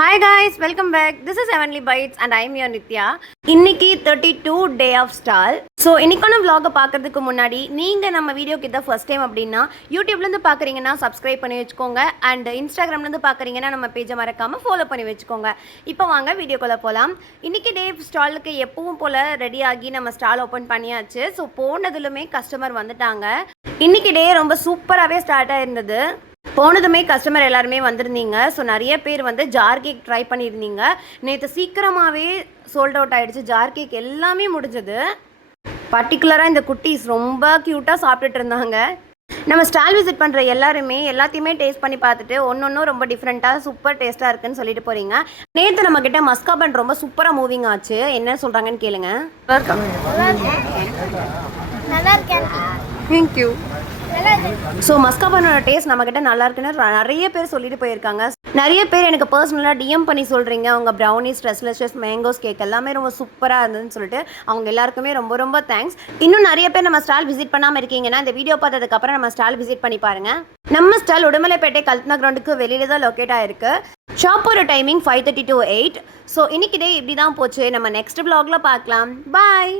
Hi guys, welcome back. This is Heavenly Bites and I am your Nitya. இன்னைக்கு 32 day of stall. So இன்னைக்கான vlog-ஐ பார்க்கறதுக்கு முன்னாடி நீங்கள் நம்ம வீடியோக்கு இதான் ஃபர்ஸ்ட் டைம் அப்படின்னா யூடியூப்லேருந்து பார்க்குறீங்கன்னா சப்ஸ்கிரைப் பண்ணி வச்சுக்கோங்க அண்ட் இன்ஸ்டாகிராம்லேருந்து பார்க்குறீங்கன்னா நம்ம பேஜை மறக்காமல் ஃபாலோ பண்ணி வச்சுக்கோங்க. இப்போ வாங்க வீடியோக்குள்ளே போகலாம். இன்றைக்கி டே ஸ்டாலுக்கு எப்பவும் போல் ரெடி ஆகி நம்ம ஸ்டால் ஓப்பன் பண்ணியாச்சு. ஸோ போனதுலுமே கஸ்டமர் வந்துட்டாங்க. இன்றைக்கி டே ரொம்ப சூப்பராகவே ஸ்டார்ட் ஆகிருந்தது. போனதுமே கஸ்டமர் எல்லாருமே வந்திருந்தீங்க. ஸோ நிறைய பேர் வந்து ஜார் கேக் ட்ரை பண்ணியிருந்தீங்க. நேற்று சீக்கிரமாகவே சோல்ட் அவுட் ஆகிடுச்சு. ஜார் கேக் எல்லாமே முடிஞ்சது. பர்டிகுலராக இந்த குட்டீஸ் ரொம்ப க்யூட்டாக சாப்பிட்டுட்டு இருந்தாங்க. நம்ம ஸ்டால் விசிட் பண்ணுற எல்லாத்தையுமே டேஸ்ட் பண்ணி பார்த்துட்டு ஒன்று ரொம்ப டிஃப்ரெண்ட்டாக சூப்பர் டேஸ்ட்டாக இருக்குன்னு சொல்லிட்டு போகிறீங்க. நேற்று நம்மக்கிட்ட மஸ்காபன் ரொம்ப சூப்பராக மூவிங் ஆச்சு. என்ன சொல்கிறாங்கன்னு கேளுங்க. தேங்க்யூ. ஸோ மஸ்காபனோட டேஸ்ட் நம்மக்கிட்ட நல்லா இருக்குன்னு நிறைய பேர் சொல்லிட்டு போயிருக்காங்க. நிறைய பேர் எனக்கு பர்சனலாக டிஎம் பண்ணி சொல்கிறீங்க அவங்க ப்ரௌனிஸ், ஸ்ட்ரெஸ்லெஸ், மேங்கோஸ் கேக் எல்லாமே ரொம்ப சூப்பராக இருந்ததுன்னு சொல்லிட்டு அவங்க எல்லாருக்குமே ரொம்ப தேங்க்ஸ். இன்னும் நிறைய பேர் நம்ம ஸ்டால் விசிட் பண்ணாமல் இருக்கீங்கன்னா இந்த வீடியோ பார்த்ததுக்கப்புறம் நம்ம ஸ்டால் விசிட் பண்ணி பாருங்கள். நம்ம ஸ்டால் உடுமலைப்பேட்டை கல்பனா கிரவுண்டுக்கு வெளியில் தான் லொக்கேட் ஆகிருக்கு. ஷாப்போட டைமிங் 5:30 to 8. ஸோ இன்னைக்கு டே இப்படி தான் போச்சு. நம்ம நெக்ஸ்ட் vlogல பார்க்கலாம். பாய்.